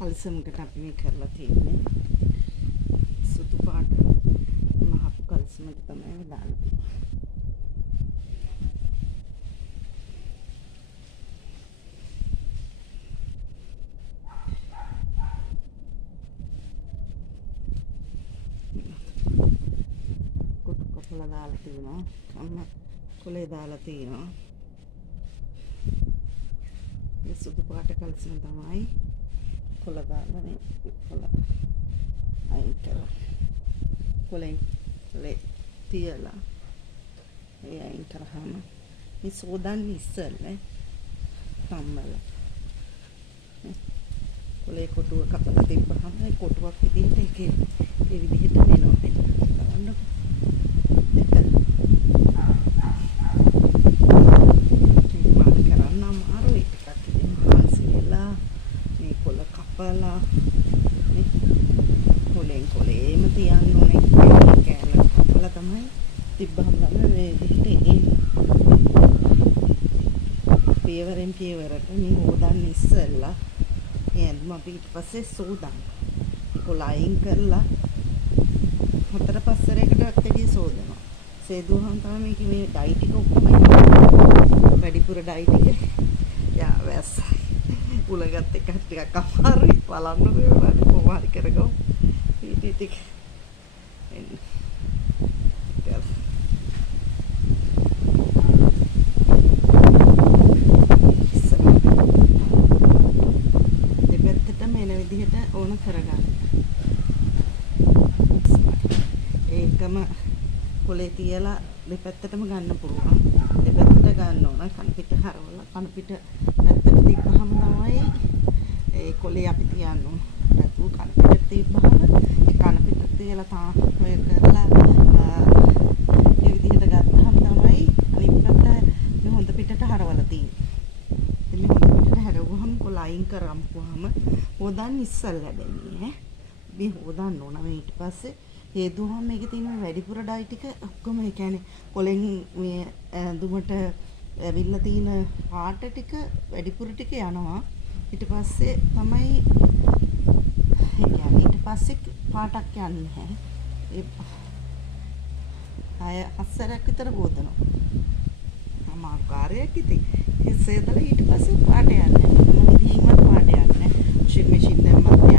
කල්සමකට අපි මේ කරලා තියෙන්නේ සුදු පාට මහපු කල්සමකට තමයි දාලා කොටු කපලා දාලා තියෙනවා අම්ම කොලේ දාලා තියෙනවා මේ සුදු පාට කල්සම තමයි කොළ දාලා මේ කොළ අයින් කරලා කොලෙන් තියලා ඒ අයින් කරාම මේ සෝදන්නේ ඉස්සෙල්ලා සම්මල කොලේ කොටුව කපලා තිබ්බහම ඒ කොටුවක් විදිහට ඒකේ ඒ විදිහට වෙනවා බලන්න කපලා මේ කොලේම තියන්න ඕනේ කෑල්ල කපලා තමයි තිබ්බහම ගන්න මේ විදිහට එන්නේ පියවරෙන් පියවරට මේ හොදන්න ඉස්සෙල්ලා එහෙනම් අපි ඊට පස්සේ සෝදන්න කොළ අයින් කරලා හතර පස්සරයකට ඇත්තටි සෝදනවා සේදුවහම තමයි මේකේ මේ ඩයි ටික ඔක්කොම වැඩිපුර ඩයි ටික යා වැස්සයි උලගත් එක ටිකක් අමාරුයි බලන්න බෑ කොහොමද කරගමු ටික එන්න දෙපැත්තටම එන විදිහට ඕන කරගන්න ඒකම කොලේ තියලා දෙපැත්තටම ගන්න පුළුවන් දෙපැත්තට ගන්න ඕන කන පිට හරවලා කන පිට පැත්තට තිබ්බහම තමයි ඒ කොලේ අපි තියන්න ඕන නැතුව කන පිට තිබ්බහම ඒ කන පිට තියලා ඔය කරලා ඒ විදිහට ගත්තාම තමයි අනිත් පැත්ත මේ හොඳ පිටට හරවලා තියෙන්නේ ඉතින් මේ හොඳ පිටට හරවුවහම කොළ අයින් කරම්පුවාම හොදන්න ඉස්සල්ලා දෙන්නේ මේ හොදන්න ඕන මේ ඊට පස්සේ හේදුවහම මේකේ තියෙන වැඩිපුර ඩයි ටික ඔක්කොම ඒ කියන්නේ කොලෙන් මේ ඇඳුමට ඇවිල්ලා තියෙන පාට ටික වැඩිපුර ටික යනවා ඊට පස්සේ තමයි ඒ කියන්නේ ඊට පස්සේ පාටක් යන්නේ නැහැ ඒ හස්සරක් විතර ගොතනවා අමාරු කාර්යයක් ඉතින් ඉස්සෙල්ලා ඊට පස්සේ පාට යන්නේ මොන විදිහින්වත් පාට යන්නේ වොෂින් මැෂින් දැම්මත්